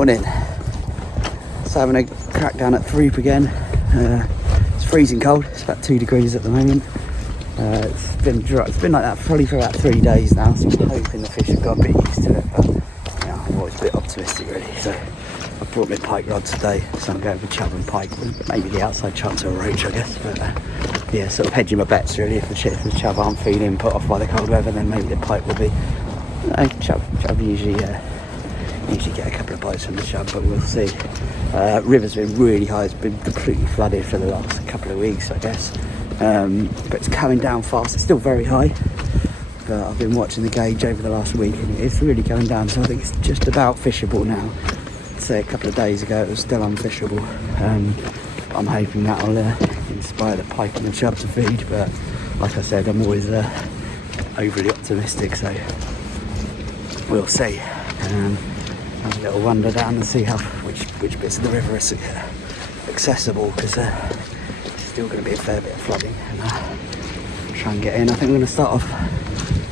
Morning. So having a crack down at Throop again. It's freezing cold. It's about 2 degrees at the moment. It's been dry. It's been like that probably for about 3 days now. So I'm hoping the fish have got a bit used to it. But yeah, I'm always a bit optimistic really. So I brought my pike rod today. So I'm going for chub and pike. Maybe the outside chubs or a roach, I guess. But yeah, sort of hedging my bets really. If the chub aren't feeling put off by the cold weather, then maybe the pike will be. Chub usually get a couple of bites from the chub, but we'll see. River's been really high. It's been completely flooded for the last couple of weeks, I guess. But it's coming down fast. It's still very high, but I've been watching the gauge over the last week and it's really going down, so I think it's just about fishable now. Say a couple of days ago it was still unfishable. I'm hoping that'll inspire the pike and the chub to feed, but like I said, I'm always overly optimistic, so we'll see. Have a little wander down and see which bits of the river are accessible, because it's still going to be a fair bit of flooding, and try and get in. I think I'm going to start off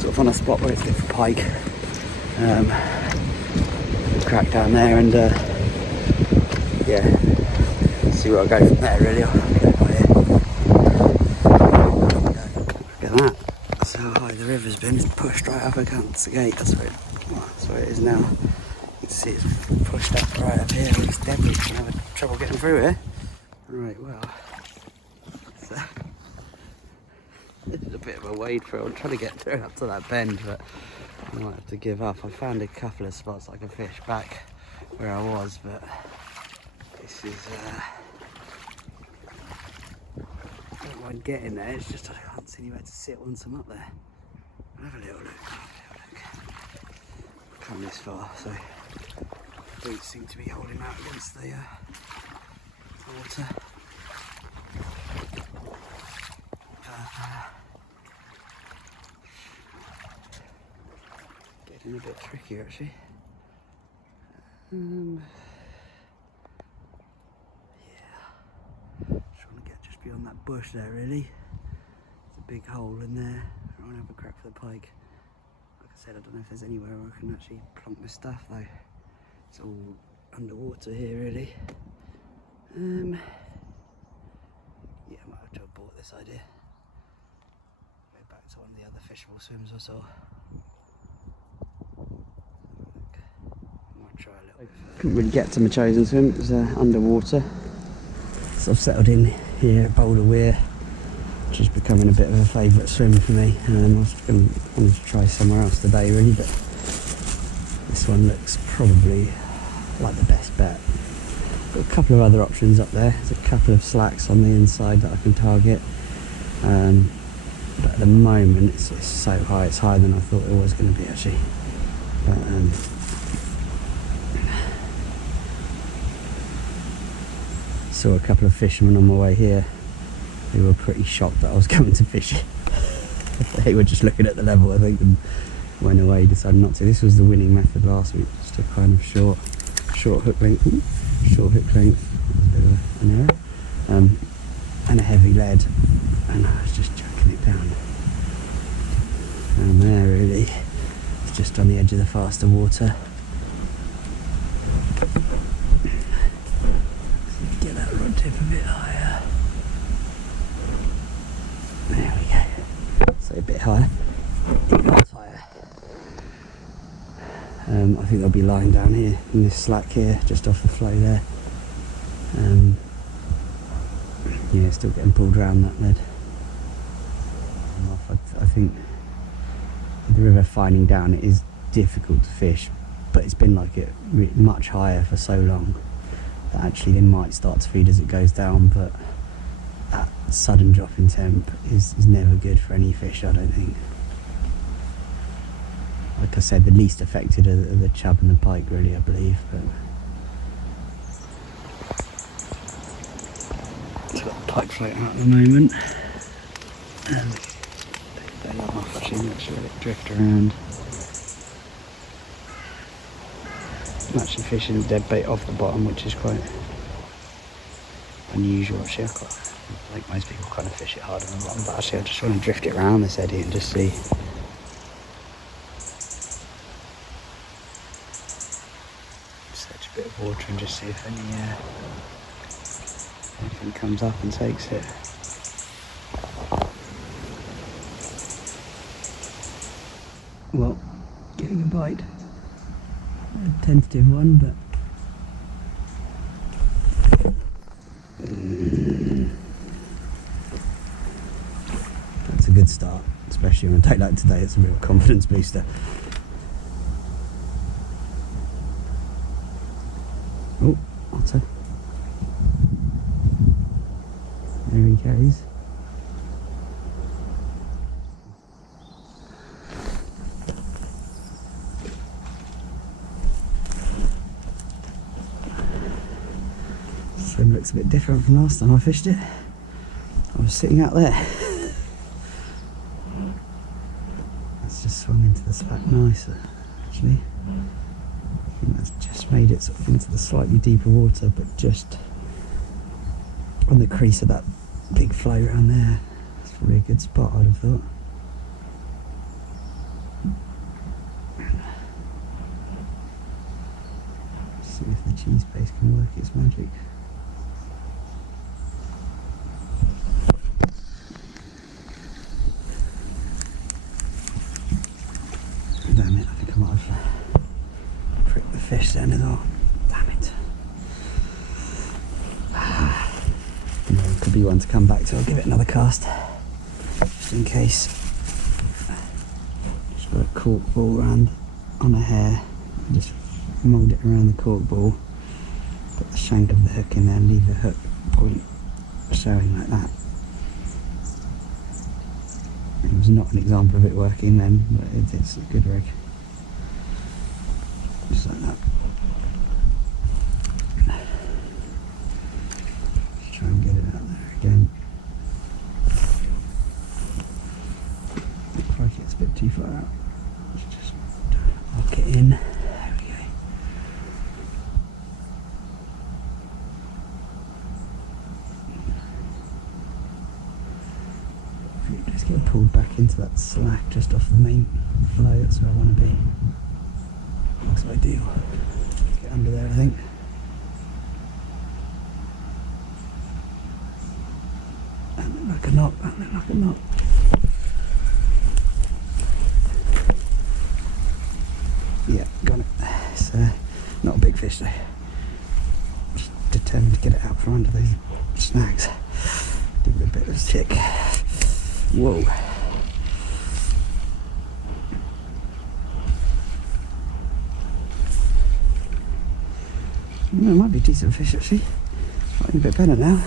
sort of on a spot where it's good for pike, crack down there, and yeah, see where I go from there really. I'll go by here. Look at that, that's how high the river's been. It's pushed right up against the gate. That's where it is now. You can see it's pushed up right up here. It's debris. I'm having trouble getting through here. Right, well, so this is a bit of a wade through. I'm trying to get through up to that bend, but I might have to give up. I found a couple of spots I can fish back where I was, but this is I don't mind getting there. It's just I can't see anywhere to sit once I'm up there. I'll have a little look. I've come this far, so boots seem to be holding out against the water. Getting a bit tricky actually. Yeah, trying to get just beyond that bush there really. There's a big hole in there. I want to have a crack for the pike. Like I said, I don't know if there's anywhere where I can actually plonk my stuff though. It's all underwater here really. Yeah, I might have to abort this idea. Go back to one of the other fishable swims I saw. I might try a little bit further. Couldn't really get to my chosen swim, it was underwater. So I've settled in here at Boulder Weir, which is becoming a bit of a favourite swim for me. I wanted to try somewhere else today really, but this one looks probably like the best bet. Got a couple of other options up there. There's a couple of slacks on the inside that I can target, but at the moment it's so high. It's higher than I thought it was going to be actually. But saw a couple of fishermen on my way here who were pretty shocked that I was coming to fish it. They were just looking at the level, I think, and went away, decided not to. This was the winning method last week, just a kind of short hook length, a bit of an error, and a heavy lead, and I was just chucking it down. And there really, it's just on the edge of the faster water. Get that rod tip a bit higher. There we go. So a bit higher. Lots higher. I think they'll be lying down here in this slack here, just off the flow there. Yeah, still getting pulled around that lead. I think the river finding down, it is difficult to fish, but it's been like it much higher for so long that actually they might start to feed as it goes down, but that sudden drop in temp is never good for any fish, I don't think. Like I said, the least affected are the chub and the pike really, I believe, but it's got the pike floating out at the moment, and they're off actually. Let's let it drift around. I'm actually fishing dead bait off the bottom, which is quite unusual actually. I think most people kind of fish it hard on the bottom, but actually I just want to drift it around this eddy and just see. bit of water and just see if anything comes up and takes it. Well, getting a bite. A tentative one, but that's a good start, especially on a day like today. It's a real confidence booster. Oh, otter. There he goes. Swim looks a bit different from last time I fished it. I was sitting out there. It's just swung into the slack nicer, actually. I think that's just made it sort of into the slightly deeper water, but just on the crease of that big flow around there. That's probably a good spot, I'd have thought. See if the cheese paste can work its magic. Damn it, I think I might have pricked the fish then as well. Damn it. It could be one to come back to. I'll give it another cast, just in case. Just got a cork ball round on a hair, just mould it around the cork ball, put the shank of the hook in there, leave the hook point showing like that. It was not an example of it working then, but it's a good rig. Just like that. Just try and get it out there again. Looks like it's a bit too far out. Let's just lock it in. There we go. Just get pulled back into that slack just off the main flow. That's where I want to be. Looks ideal. Let's get under there, I think. That looked like a knot. That looked like a knot. Yeah, got it. It's not a big fish though. Just determined to get it out from under those snags. Give it a bit of a stick. Whoa. It might be a decent fish actually. Might be a bit better now.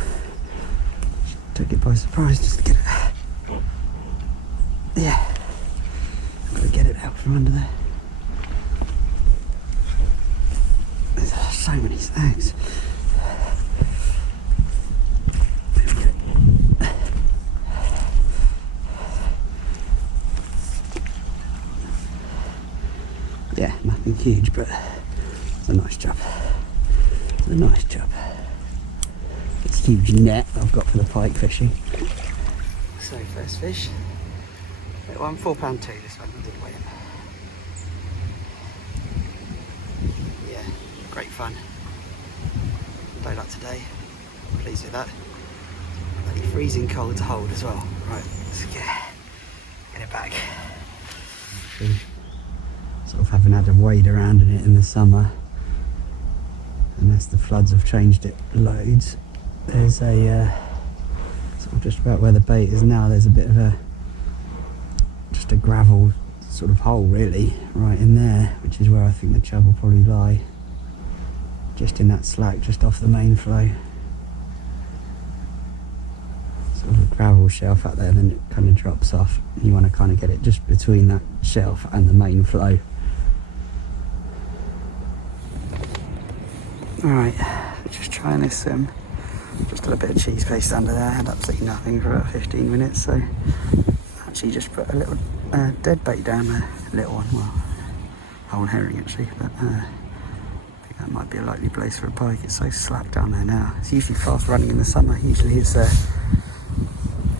Took it by surprise just to get it. Yeah. Got to get it out from under there. There's so many snags. Yeah, nothing huge, but it's a nice chub. It's a nice chub. It's a huge net I've got for the pike fishing. So first fish, little one, £4.2 this one, I did weigh him. Yeah, great fun. Day like today, pleased with that. Bloody freezing cold to hold as well. Right, let's get it back. Sort of having had a wade around in it in the summer, unless the floods have changed it loads. There's a sort of just about where the bait is now, there's a bit of just a gravel sort of hole really right in there, which is where I think the chub will probably lie, just in that slack just off the main flow. Sort of a gravel shelf out there, and then it kind of drops off, and you want to kind of get it just between that shelf and the main flow. Alright, just trying this, just got a bit of cheese paste under there, had absolutely nothing for about 15 minutes, so actually just put a little dead bait down there, a little one, well, whole herring actually, but I think that might be a likely place for a pike. It's so slack down there now. It's usually fast running in the summer, usually it's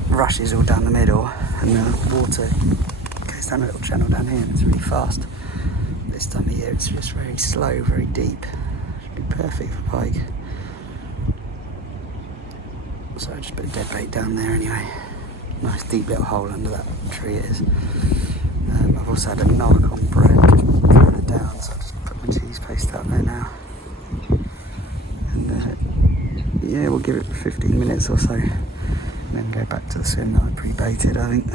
rushes all down the middle, and the water goes down a little channel down here, and it's really fast. This time of year it's just very slow, very deep. be perfect for pike. So I just put a dead bait down there anyway. Nice deep little hole under that tree it is. I've also had a knock on bread further down, so I'll just put my cheese paste out there now. And yeah, we'll give it 15 minutes or so, and then go back to the swim that I pre-baited, I think.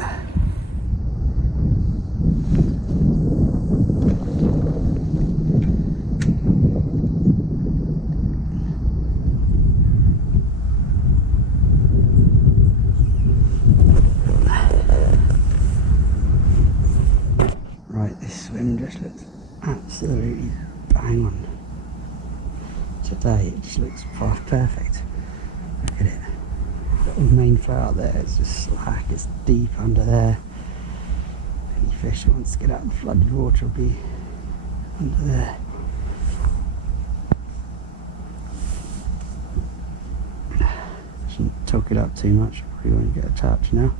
Right, this swim just looks absolutely bang on. Today it just looks perfect. Look at it. Little main flow out there, it's just slack, it's deep under there. Any fish that wants to get out of the flooded water will be under there. Shouldn't talk it up too much, probably won't get a touch now.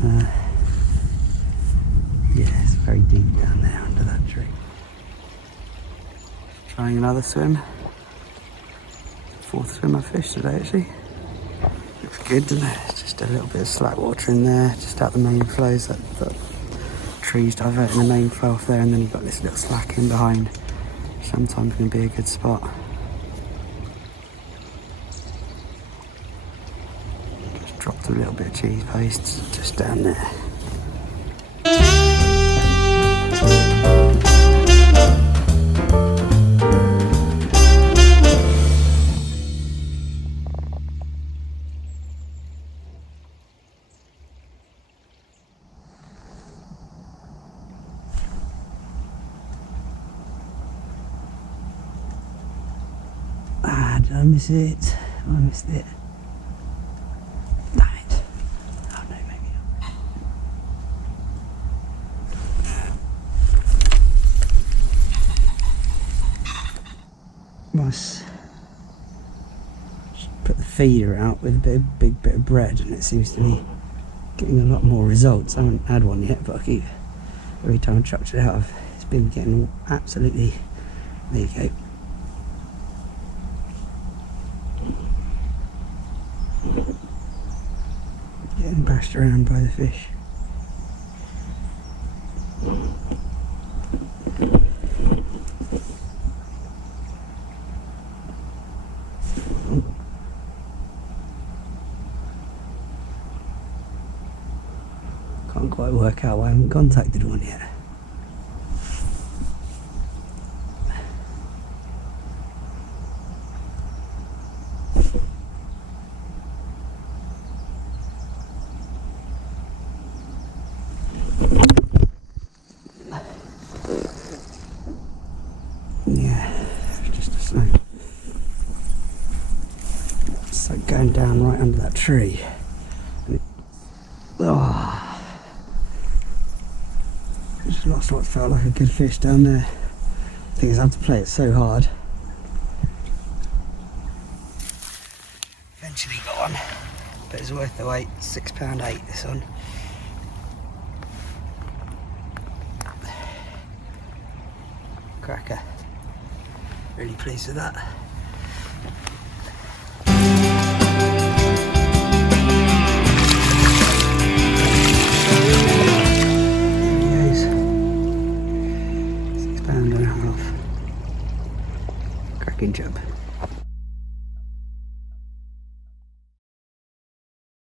But, yeah, it's very deep down there under that tree. Trying another swim. Fourth swim I fished today actually. Looks good, doesn't it? It's just a little bit of slack water in there, just out the main flows. That trees diverting the main flow off there, and then you've got this little slack in behind. Sometimes can be a good spot. Just dropped a little bit of cheese paste just down there. Did I miss it? I missed it. Damn it. Oh no, maybe not. Must put the feeder out with a big bit of bread, and it seems to be getting a lot more results. I haven't had one yet, but I keep, every time I chucked it out, it's been getting absolutely, there you go. Getting bashed around by the fish. Can't quite work out why I haven't contacted one yet. Yeah, just a snake. It's like going down right under that tree. And just lost what felt like a good fish down there. The thing is, I have to play it so hard. Eventually got one, but it's worth the wait. £6.8 this one. Cracker. Really pleased with that. There he goes. £6.5. Cracking chub.